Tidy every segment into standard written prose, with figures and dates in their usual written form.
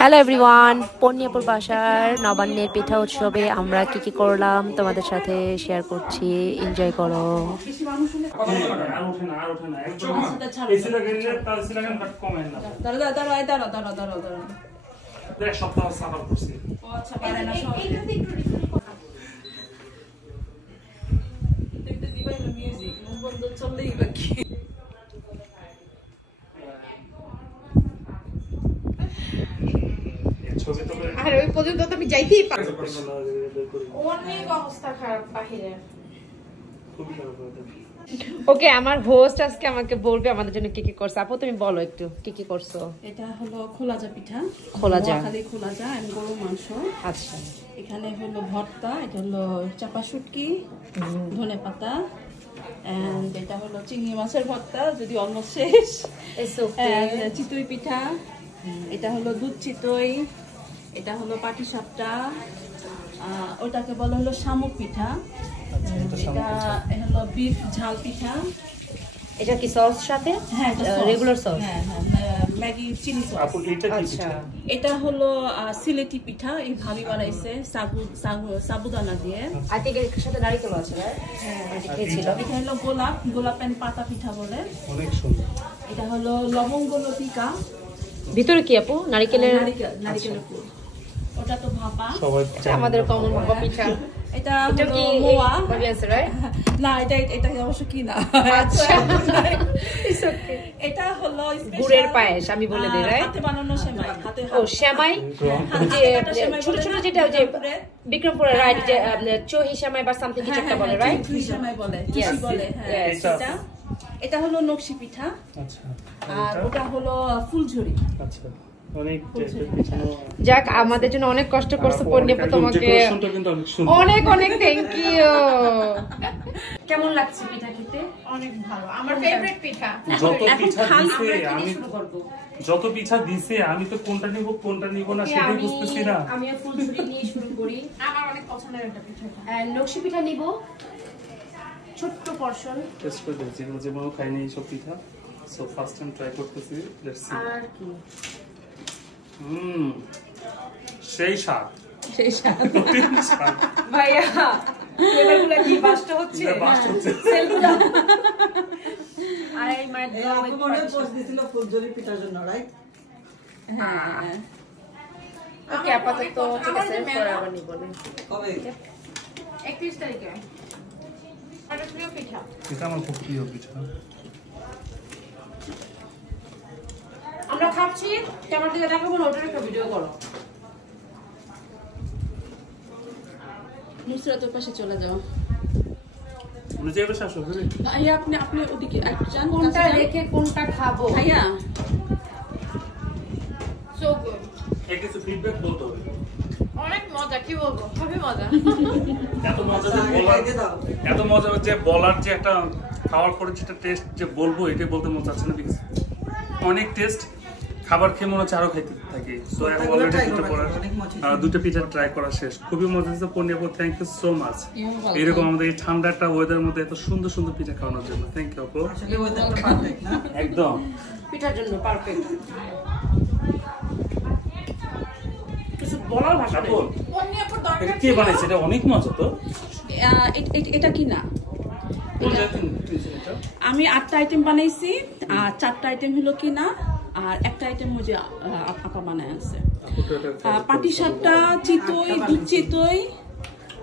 Hello everyone, পন্নিয়াপুর বাসার নবান্নের পিঠা উৎসবে আমরা কি করলাম তোমাদের সাথে শেয়ার করছি। এনজয় করো। আর ওই পর্যন্ত তো আমি যাইতেই পারি। অনেক অবস্থা খারাপ বাহিরে। ওকে, আমার হোস্ট আজকে আমাকে বলবে আমাদের জন্য কি করছে। আপু তুমি বলো একটু কি করছো। এটা হলো খোলাজা পিঠা, খোলাজা and গরুর মাংস। আচ্ছা, এখানে হলো ভর্তা, এটা হলো চাপা শুটকি, ধনেপাতা, এন্ড এটা হলো চিংড়ি মাছের ভর্তা, যদি অলমোস্ট শেষ। চিতই পিঠা, এটা হলো দুধ চিতই, এটা হলো পাটিসাপটা, ওটাকে বলা হলো শামুক পিঠা, এটা হলো বিফ ঝাল পিঠা। এটা কি সস সাথে? হ্যাঁ, রেগুলার সস। হ্যাঁ, ম্যাগি চিলি সস। আচ্ছা, এটা হলো সিলেটি পিঠা, এই ভাবি বানাইছে সাবুদানা দিয়ে। আই থিংক এর সাথে নারকেল আছে, রাইট? হ্যাঁ, খেয়েছিল। এটা হলো গোলাপ এন্ড পাতা পিঠা বলে, অনেক সুন্দর। এটা হলো লবঙ্গ লতিকা। ভিতরে কি আপু? নারকেলের পুর। ওটা তো ভাপা, আমাদের কমন ভাপা পিঠা। এটা কি মোয়া? রাইট? না, এটা অবশ্য কি না। আচ্ছা, এটা হলো গুড়ের পায়েস, আমি বলে দিই, রাইট? হাতে বানানো সেমাই। ও সেমাই, ছোট ছোট যেটা ওই যে বিক্রমপুরে, রাইট? যে চহি সেমাই বা সামথিং কিছু একটা বলে, রাইট? চহি সেমাই বলে, কিসি বলে। হ্যাঁ, এটা হলো নকশি পিঠা। আচ্ছা, আর ওটা হলো ফুলঝুরি। আচ্ছা, যাক, আমাদের জন্য অনেক কষ্ট করছো পন্নিয়াপু, তোমাকে অনেক অনেক থ্যাংক ইউ। কেমন লাগছে পিঠা খেতে? অনেক ভালো, আমার ফেভারিট পিঠা। যত পিঠা দিছে আমি তো কোনটা নিব না সেটাই বুঝতেছি না। আমি ফুলঝুরি নিয়ে শুরু করি। আমার অনেক পছন্দের একটা পিঠা। নকশি পিঠা নিব, ছোট্ট পোরশন। টেস্ট করে দেখছি, যেমন খাইনি সব পিঠা, সো ফার্স্ট টাইম ট্রাই করতেছি। Let's see. আর কি সেই স্বাদ ভাইয়া, ফ্লেভারগুলো কি বাস্ট হচ্ছে? সেলগুলো আরে মাই গড, মনে পোস্ট দিছিল ফুলঝুরি পিঠার জন্য, রাইট? হ্যাঁ, ওকে, আপাতত ঠিক আছে, পরে আবার নিব। কবে? 31 তারিখে। এটা প্রিয় পিঠা। এটা আমার খুব প্রিয় পিঠা। আমরা খাচ্ছি, ক্যামেরা দিকে দেখাবো না, ওটার একটা ভিডিও করো। নুসরাতের পাশে চলে যাও। উনি যে পাশে আসো করে ভাইয়া, আপনি ওদিকে একটু যান। কোনটা রেখে কোনটা খাবো ভাইয়া? So good. কিছু ফিডব্যাক বলতে হবে। অনেক মজা, কি বলবো, খুবই মজা। এত মজা যে বলার যে একটা খাওয়ার পরে যেটা টেস্ট যে বলবো এটাই বলতে মন চাচ্ছে না। অনেক টেস্ট, খাবার খেয়ে মনে হচ্ছে আরো খাইতে থাকি। সো অলরেডি দুটো পিঠা ট্রাই করা শেষ। খুবই মজা হয়েছে পন্নিয়াপু, থ্যাংক ইউ সো মাচ। এরকম আমাদের এই ঠান্ডা একটা ওয়েদারের মধ্যে এত সুন্দর সুন্দর পিঠা খাওয়ানোর জন্য থ্যাংক ইউ আপু। একদম পিঠার জন্য পারফেক্ট। কিছু বলার ভাষা নেই। পন্নিয়াপুর দরকার কে বানাইছে? এটা অনেক মজা তো। এটা কি না, আমি 8টা আইটেম বানাইছি, আর 4টা আইটেম হলো কি না, আর একটা আইটেম ওই যে আপা বানায় আছে। পাটিসাপটা, চিতই, দুধ চিতই,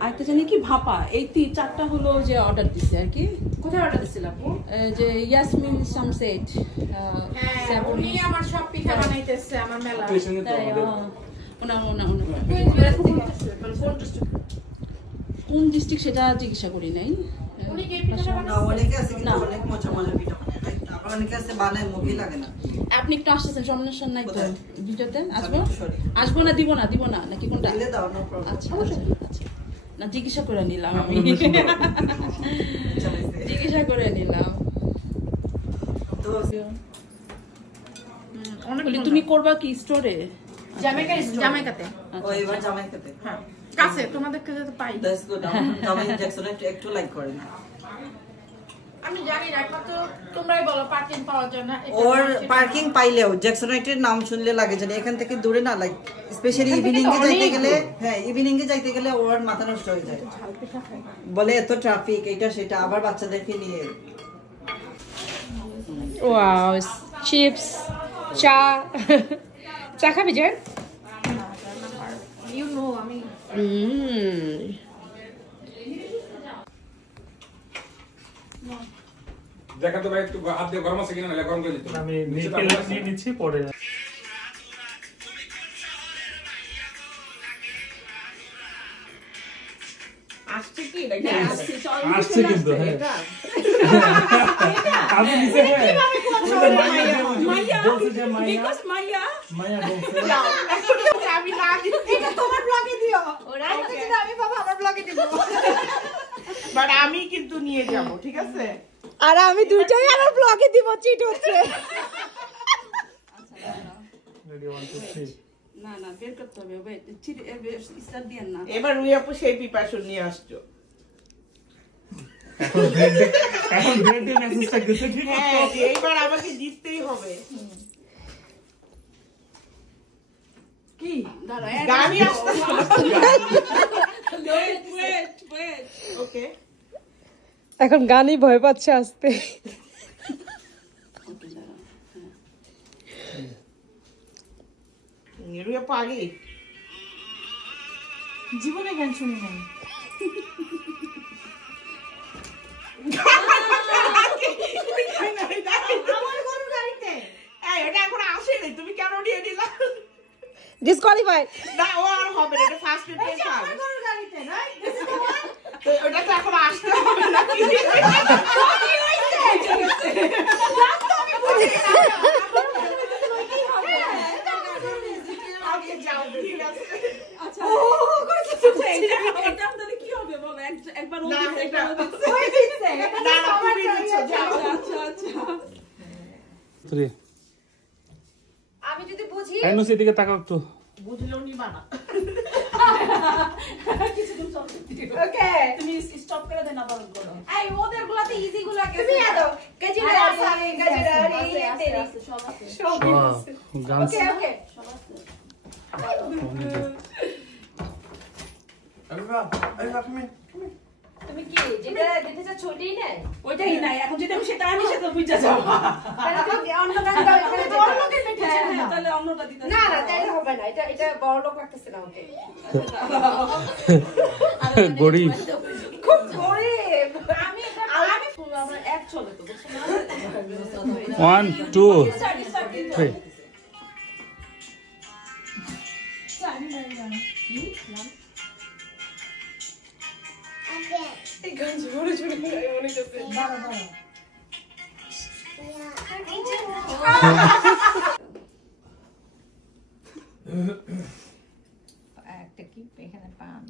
আর একটা জানি কি ভাপা। এই 4টা হলো যে অর্ডার দিছে আর কি। কোথায় অর্ডার দিছিল আপু? যে ইয়াসমিন সামসেট। হ্যাঁ, উনি আমার সব পিঠা বানাইতেছে আমার মেলা। কোন ডিস্ট্রিক্ট সেটা জিজ্ঞাসা করি নাই। উনি কি পিঠা বানায়? অনেকে আছে কিন্তু অনেক মজা মজা পিঠা বানায়, রাইট? আবার অনেকে আছে বানায় মুখই লাগে না। আপনি একটু আসতেছেন, সমস্যা নাই তো? ভিডিওতে আসবো না, দিব না নাকি কোনটা? দিলে দাও, নো প্রবলেম। আচ্ছা, না জিজ্ঞাসা করে নিলাম, আমি জিজ্ঞাসা করে নিলাম। তো তুমি করবা কি স্টোরে? জামাইকাতে। এবার জামাইকাতে। হ্যাঁ, কাছে তোমাদেরকে যেতে পাই। That's good. জামাই জ্যাকসন একটু লাইক করে না। আমি জানি না, একমাত্র তোমরাই বলো পার্কিং পাওয়ার জন্য। ওর পার্কিং পাইলেও জ্যাকসনাইটের নাম শুনলে লাগে জানি এখান থেকে দূরে না, লাইক স্পেশালি ইভিনিং এ যাইতে গেলে, হ্যাঁ ইভিনিং এ যাইতে গেলে ওর মাথা নষ্ট হয়ে যায়, বলে এত ট্রাফিক এটা সেটা, আবার বাচ্চাদেরকে নিয়ে। ওয়াও, চিপস, চা। চা খাবি যে? ইউ নো আমি দেখা তো ভাই একটু হাত দিয়ে গরম আছে কিনা, না গরম করে দিতে হবে। আমি নিয়ে নিচ্ছি পরে। আসছে কি আসছে কিন্তু হ্যাঁ আমি নিচে হ্যাঁ মাইয়া বলছে যে মাইয়া বলছে আমি না দিচ্ছি, এটা তোমার ব্লগে দিও। ওরা যদি আমি বাবা আমার ব্লগে দিব, বাট আমি কিন্তু নিয়ে যাব, ঠিক আছে? আর আমি দুইটাই আমার ব্লগে দিব, চিট হচ্ছে। রেডি 1 2 3 না না বের করতে হবে, ওয়েট স্টার্ট দিয়েন না। এবার রুই আপু সেই প্রিপারেশন নিয়ে আসছো। এখন ব্রেড মেসেজটা গেছে ঠিক আছে। হ্যাঁ, এইবার আমাকে জিততেই হবে। কি দাঁড়া গানি আসছে? ওয়েট ওকে, এখন গানই ভয় পাচ্ছে আসতে। রুই আপু আগে জীবনে গান শুনি নাই। আমার গরুর গাড়িতে এটা এখন আসেনি, তুমি কেন নিয়ে নিলা? ডিসকোয়ালিফাইড। না, ও আর হবে না, এটা ফার্স্ট এড পেয়ে খাবে। আমার গরুর গাড়িতে right, this is the one. তো ওটা তো এখন আসতে হবে না, কি হইছে? রাত তো আমি বুঝি না। কি হবে? ওকে যাও, ঠিক আছে। আচ্ছা ও করে কিছু এটা তাহলে কি হবে বলো, একবার ও দিছে একবার ও দিছে। ওই দিছে, না না তুমি দিছো, যাও। আচ্ছা আচ্ছা 3 আমি যদি বুঝি আইনুস এদিকে তাকাও একটু। বুঝলেও নিবা না। কিছুদিন চল। ওকে, তুমি স্টপ করে দেন আবার করো। এই ওদের গুলাতে ইজি গুলা কে তুমি আদো গজরারি তেরি সব আছে গান ওকে ওকে তুমি কি যেটা যেটা যা ছোটই নাই ওইটাই নাই, এখন যদি আমি সেটা আনি সেটা বুঝা যাবো। তাহলে তুমি অন্য গান গাও, এখানে বড় লোকের বেটে হ্যাঁ, তাহলে অন্যটা দিতে না না তাইলে হবে না, এটা এটা বড় লোক লাগতেছে না ওকে। গরিব খুব গরিব। আমি আমার এক চলে তো বুঝছো না। 1 2 3 একটা কি এখানে পান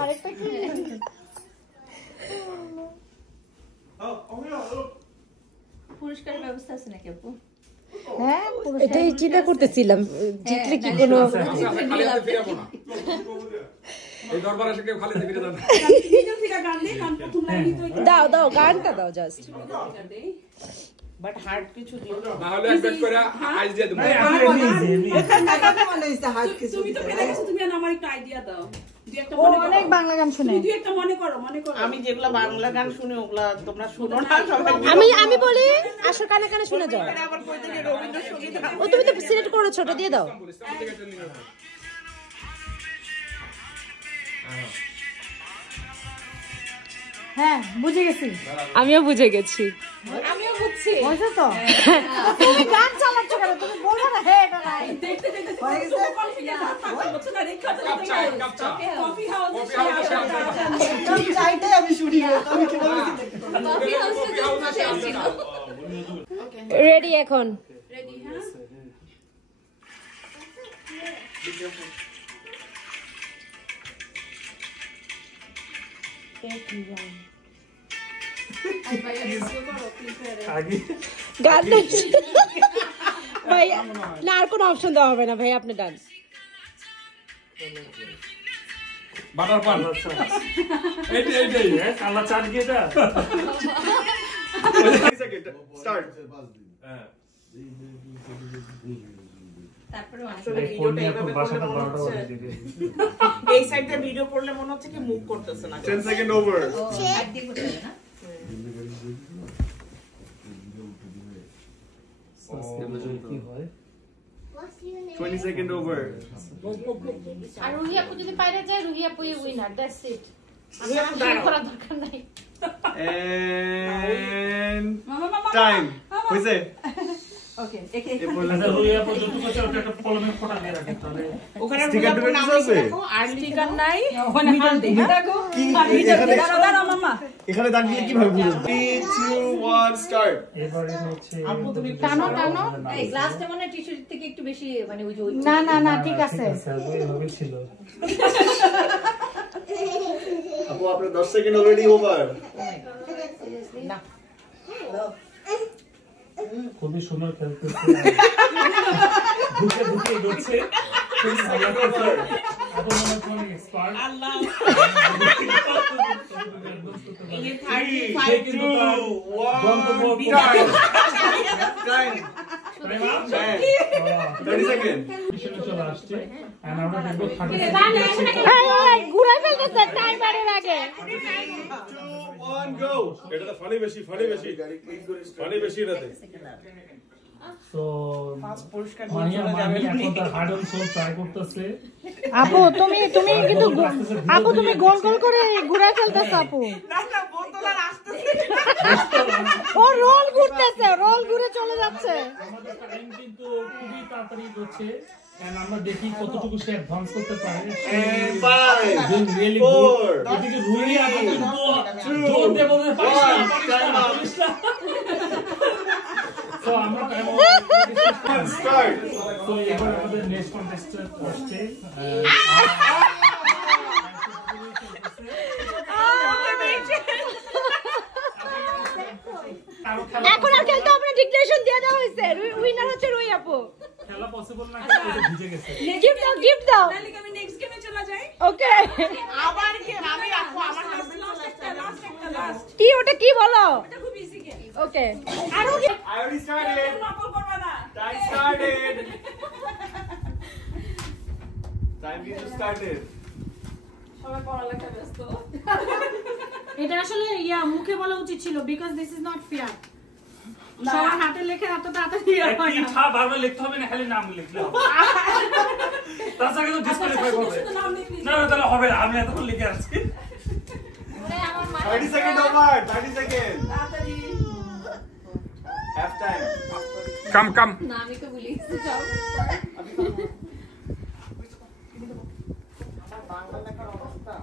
আরেকটা কি পুরস্কারের ব্যবস্থা আছে নাকি আপু? হ্যাঁ এটাই চিন্তা করতেছিলাম, জিতলে কি কোনো খালি হাতে ফিরাবো না। এই দরবারে থেকে খালি হাতে ফিরে যাবে। ভিডিও থেকে গান দিই, গান প্রথম লাইনই তো দাও দাও গানটা দাও জাস্ট। বাট হার্ড কিছু দিও না হলে এক ব্যাট করে আইস দিয়ে দেবো। তুমি তো পেলে গেছো, তুমি আর আমার একটা আইডিয়া দাও। দুই একটা ও মনে অনেক করো, বাংলা গান শুনে। তুমি দুই একটা মনে করো মনে করো। আমি যেগুলা বাংলা গান শুনি ওগুলা তোমরা শুনো না সবাই আমি বলি আসল কানে কানে শুনে যাও। আবার কই থেকে রবীন্দ্রসঙ্গীত ও তুমি তো সিলেক্ট করেছো, ওটা দিয়ে দাও। হ্যাঁ বুঝে গেছি, আমিও বুঝে গেছি। আমিও বুঝছি বুঝছো তো? তুমি গান চালাচ্ছ কেন? তুমি বলো না হ্যাঁ এটা নাই। দেখতে দেখতে কনফিডেন্স থাকতে হচ্ছে না, রেখা তো কাপ চাই, কাপ চা। কফি হাউস কফি হাউসে আসবে না। চাইটাই আমি শুনি না, আমি কিভাবে কফি হাউসে আসবে না। রেডি এখন? রেডি হ্যাঁ। আগে গান ভাই না, আর কোনো অপশন দেওয়া হবে না ভাই, আপনি ডান। বাটার পান এইটাই হ্যাঁ কালা চাট কি এটা স্টার্ট তারপরে আসলে ভিডিওটা এইভাবে করলে মনে হচ্ছে এই সাইডে ভিডিও করলে মনে হচ্ছে কি মুভ করতেছে না 10 সেকেন্ড ওভার একদিক হতে হবে না কি হয় 20 সেকেন্ড ওভার আর রুহি আপু যদি বাইরে যায় রুহি আপু উইনার দ্যাটস ইট আমি আর করার দরকার নাই এন্ড টাইম হইছে ওকে একে রুইয়া পর্যন্ত কাছে ওটা একটা কলমে ফোঁটা দিয়ে রাখেন তাহলে ওখানে স্টিকার পুরো নাম আছে দেখো আর স্টিকার নাই ওখানে হাত দিয়ে দেখো দাঁড়াও মামা এখানে দাগ দিলে কিভাবে বুঝবো 3 2 1 স্টার্ট এবারে হচ্ছে আপু তুমি টানো টানো এই গ্লাসটা মানে টিস্যু থেকে একটু বেশি মানে ওই যে না না না ঠিক আছে এভাবে ছিল আপু আপনার 10 সেকেন্ড অলরেডি ওভার না খুবই সুন্দর খেলতেছে ঢুকে এগোচ্ছে আপনি মনে করেন এক্সপার্ট আল্লাহ এই 35 2 1 টাইম 30 সেকেন্ড পিছনে চলে আসছে এন্ড আমরা দেখব খাঁটি এই ঘুরাই ফেলতেছে টাইমারের আগে 2 1 গো এটা তো ফানি বেশি এটাতে তো পুরস্কার মানিয়া মানি এখন তার হার্ড অন সোল ট্রাই করতেছে আপু তুমি কিন্তু আপু তুমি গোল গোল করে ঘুরাই ফেলতেছ আপু না না বোতল আর আসতেছে ও রোল ঘুরতেছে রোল ঘুরে চলে যাচ্ছে আমাদের টাইম কিন্তু খুবই তাড়াতাড়ি হচ্ছে এন্ড আমরা দেখি কতটুকু সে অ্যাডভান্স করতে পারে and 5 doing really 4 good এদিকে রুই আপনি জোর দিয়ে বলতে পারিস না তো আমরা টাইম স্টার্ট তো এবার আমাদের নেক্সট কন্টেস্টেন্ট আসছে এখন আর খেলতে আপনার ডিক্লারেশন দিয়ে দেওয়া হয়েছে উইনার হচ্ছে রুই আপু খেলা পসিবল না এটা ভিজে গেছে গিফট দাও তাহলে আমি নেক্সট গেমে চলে যাই ওকে আবার কি আমি আপু আমার হাজবেন্ড লাস্ট কি ওটা কি বলো এটা খুব ইজি গেম ওকে আরো I already started নকল করবা না time started time is started সবাই পড়ালেখা ব্যস্ত এটা আসলে মুখে বলা উচিত ছিল because this is not fair সবার হাতে লেখা এত তাড়াতাড়ি হয় কি না থা বারবার লিখতে হবে না খালি নাম লিখলে হবে তাছাড়া কিন্তু ডিসকোয়ালিফাই করবে না না তাহলে হবে না আমি এতক্ষণ লিখে আসছি 30 second over 30 second half time কাম না আমি তো ভুলে গেছি যাও বাংলা লেখার অবস্থা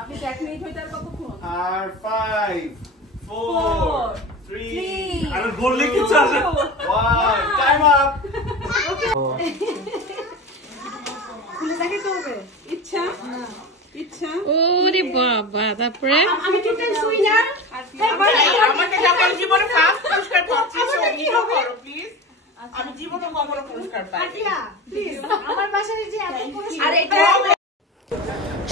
আপনি 1 মিনিট হইতে আর কতক্ষণ আর 5 4 3 আরে বললে কিছু আসে 1 টাইম আপ খুলে দেখে তো হবে ইচ্ছা ওরে বাবা তারপরে আমি টু টাইমস উইনার আমাকে যখন জীবনে ফার্স্ট পুরস্কার পাচ্ছি কি করো প্লিজ আমি জীবনে কখনো পুরস্কার পাই প্লিজ আমার বাসায় যে এত পুরস্কার আর এটা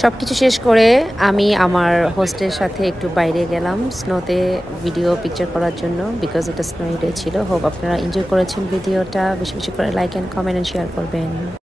সবকিছু শেষ করে আমি আমার হোস্টের সাথে একটু বাইরে গেলাম স্নোতে ভিডিও পিকচার করার জন্য বিকজ এটা স্নো ডে ছিল হোপ আপনারা এনজয় করেছেন ভিডিওটা বেশি বেশি করে like and comment and share করবেন